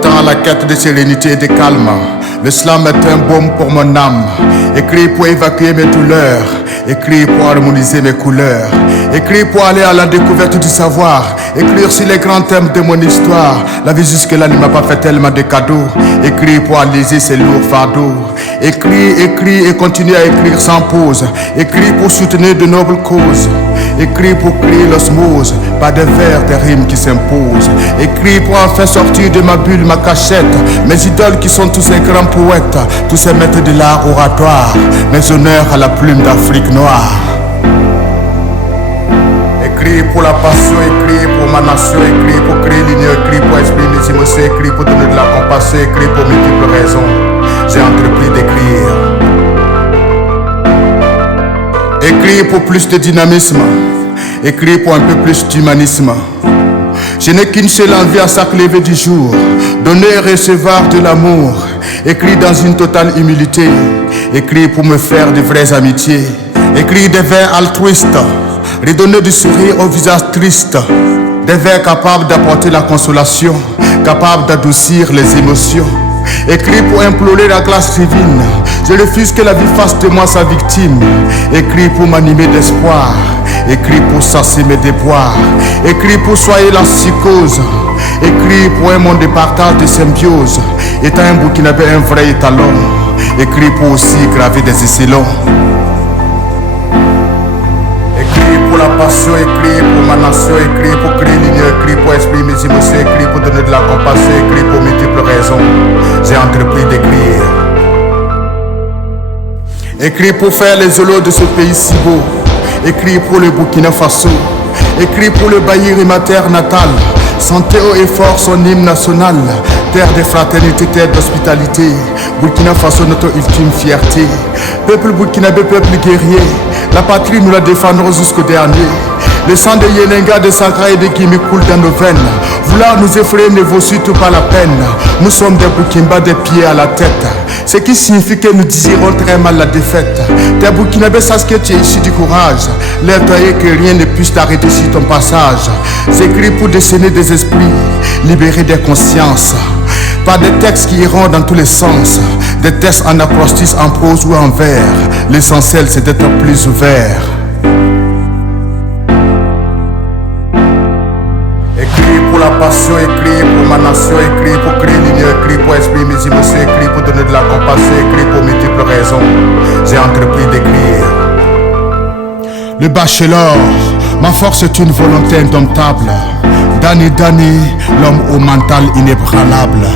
Combattant à la quête de sérénité et de calme, le slam est un baume pour mon âme. Écrit pour évacuer mes douleurs, écrit pour harmoniser mes couleurs, écrit pour aller à la découverte du savoir, écrire sur les grands thèmes de mon histoire. La vie jusque-là ne m'a pas fait tellement de cadeaux, écrit pour alléger ces lourds fardeaux. Écrit, écrit et continue à écrire sans pause, écrit pour soutenir de nobles causes, écrit pour créer l'osmose, pas de vers, des rimes qui s'imposent, écrit pour enfin sortir de ma bulle, ma cachette, mes idoles qui sont tous ces grands poètes, tous ces maîtres de l'art oratoire, mes honneurs à la plume d'Afrique noire. Écrit pour la passion, écrit pour ma nation, écrit pour créer l'union, écrit pour exprimer mes émotions, écrit pour donner de la compassion, écrit pour multiples raisons. J'ai entrepris d'écrire. Écrit pour plus de dynamisme, écrit pour un peu plus d'humanisme. Je n'ai qu'une seule envie à chaque lever du jour, donner et recevoir de l'amour, écrit dans une totale humilité, écrit pour me faire de vraies amitiés, écrit des vers altruistes, redonner du sourire au visage triste, des vers capables d'apporter la consolation, capables d'adoucir les émotions, écrit pour implorer la grâce divine. Je refuse que la vie fasse de moi sa victime, écrit pour m'animer d'espoir, écrit pour chasser mes déboires, écrit pour soigner la psychose, écrit pour un monde de partage, de symbiose, étant un Burkinabé un vrai étalon, écrit pour aussi graver des excellents. Écrit pour la passion, écrit pour ma nation, écrit pour créer l'union, écrit pour exprimer mes émotions, écrit pour donner de la compassion, écrit pour multiples raisons. J'ai entrepris d'écrire. Écrit pour faire les zolos de ce pays si beau, écrit pour le Burkina Faso, écrit pour le Bahir et ma terre natale, santé haut et fort son hymne national, terre de fraternité, terre d'hospitalité, Burkina Faso notre ultime fierté, peuple burkinabé, peuple guerrier, la patrie nous la défendrons jusqu'au dernier. Le sang de Yelenga, de Sankara et de Guimi coule dans nos veines. Vouloir nous effrayer ne vaut surtout pas la peine. Nous sommes des Burkinabés des pieds à la tête, ce qui signifie que nous désirons très mal la défaite. Des Burkinabés sachent que tu es issu du courage, l'air et que rien ne puisse t'arrêter sur ton passage. J'écris pour déchaîner des esprits, libérer des consciences, pas des textes qui iront dans tous les sens, des textes en acrostiche, en prose ou en vers. L'essentiel c'est d'être plus ouvert. Écrit pour la passion, écrit pour ma nation, écrit pour créer l'union, écrit pour exprimer mes émotions, écrit pour donner de la compassion, écrit pour multiples raisons. J'ai entrepris d'écrire. Le bachelor, ma force est une volonté indomptable. D'année, l'homme au mental inébranlable.